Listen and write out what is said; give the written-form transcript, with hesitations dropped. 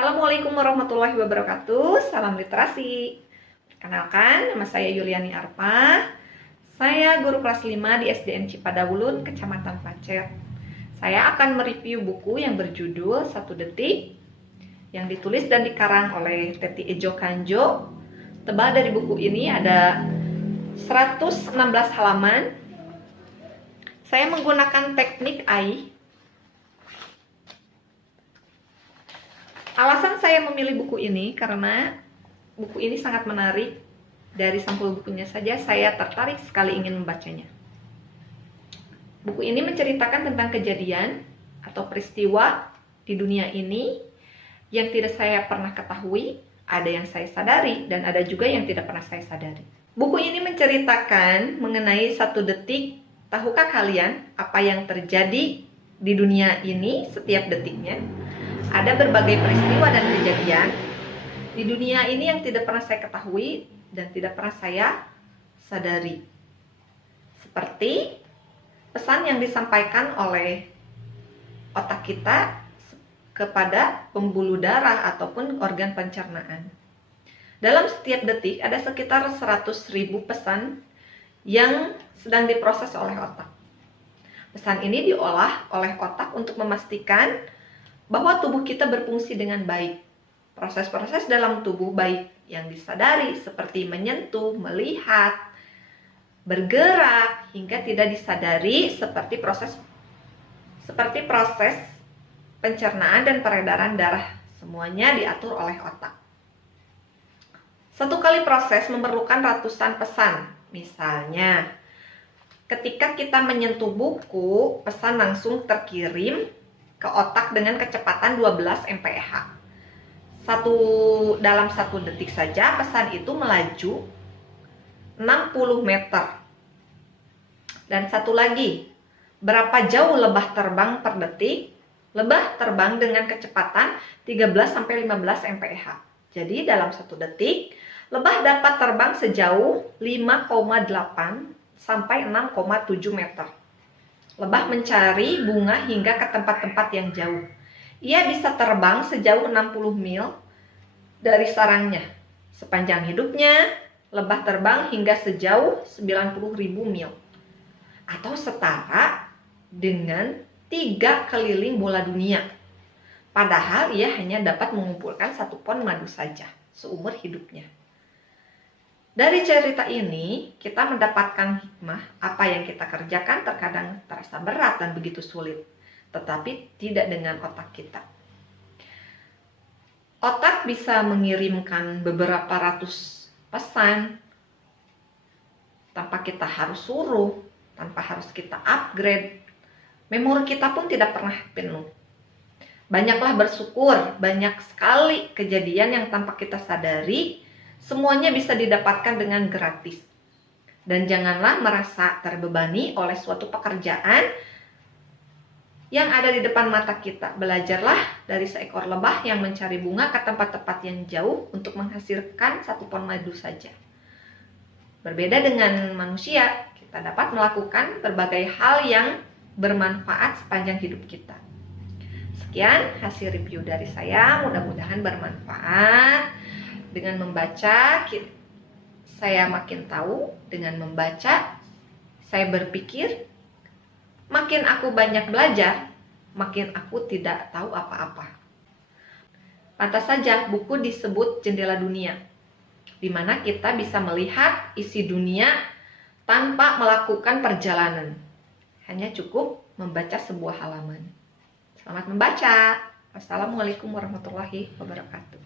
Assalamualaikum warahmatullahi wabarakatuh. Salam literasi. Perkenalkan, nama saya Yuliani Arpa. Saya guru kelas 5 di SDN Cipadawulun, Kecamatan Pacet. Saya akan mereview buku yang berjudul 1 Detik yang ditulis dan dikarang oleh Teti Ejo Kanjo. Tebal dari buku ini ada 116 halaman. Saya menggunakan teknik AI. Alasan saya memilih buku ini karena buku ini sangat menarik. Dari sampul bukunya saja saya tertarik sekali ingin membacanya. Buku ini menceritakan tentang kejadian atau peristiwa di dunia ini yang tidak saya pernah ketahui, ada yang saya sadari dan ada juga yang tidak pernah saya sadari. Buku ini menceritakan mengenai 1 detik. Tahukah kalian apa yang terjadi di dunia ini setiap detiknya? Ada berbagai peristiwa dan kejadian di dunia ini yang tidak pernah saya ketahui dan tidak pernah saya sadari. Seperti pesan yang disampaikan oleh otak kita kepada pembuluh darah ataupun organ pencernaan. Dalam setiap detik ada sekitar 100.000 pesan yang sedang diproses oleh otak. Pesan ini diolah oleh otak untuk memastikan bahwa tubuh kita berfungsi dengan baik. Proses-proses dalam tubuh baik yang disadari seperti menyentuh, melihat, bergerak, hingga tidak disadari seperti proses pencernaan dan peredaran darah. Semuanya diatur oleh otak. Satu kali proses memerlukan ratusan pesan. Misalnya, ketika kita menyentuh buku, pesan langsung terkirim ke otak dengan kecepatan 12 mph. Dalam 1 detik saja pesan itu melaju 60 meter. Dan satu lagi, berapa jauh lebah terbang per detik? Lebah terbang dengan kecepatan 13-15 mph. Jadi dalam 1 detik, lebah dapat terbang sejauh 5,8 sampai 6,7 meter. Lebah mencari bunga hingga ke tempat-tempat yang jauh. Ia bisa terbang sejauh 60 mil dari sarangnya. Sepanjang hidupnya, lebah terbang hingga sejauh 90.000 mil. Atau setara dengan 3 keliling bola dunia. Padahal ia hanya dapat mengumpulkan 1 pon madu saja seumur hidupnya. Dari cerita ini, kita mendapatkan hikmah apa yang kita kerjakan terkadang terasa berat dan begitu sulit, tetapi tidak dengan otak kita. Otak bisa mengirimkan beberapa ratus pesan tanpa kita harus suruh, tanpa harus kita upgrade. Memori kita pun tidak pernah penuh. Banyaklah bersyukur, banyak sekali kejadian yang tanpa kita sadari, semuanya bisa didapatkan dengan gratis. Dan janganlah merasa terbebani oleh suatu pekerjaan yang ada di depan mata kita. Belajarlah dari seekor lebah yang mencari bunga ke tempat-tempat yang jauh untuk menghasilkan 1 pon madu saja. Berbeda dengan manusia, kita dapat melakukan berbagai hal yang bermanfaat sepanjang hidup kita. Sekian hasil review dari saya, mudah-mudahan bermanfaat. Dengan membaca, saya makin tahu. Dengan membaca, saya berpikir. Makin aku banyak belajar, makin aku tidak tahu apa-apa. Pantas saja buku disebut jendela dunia, di mana kita bisa melihat isi dunia tanpa melakukan perjalanan. Hanya cukup membaca sebuah halaman. Selamat membaca. Wassalamualaikum warahmatullahi wabarakatuh.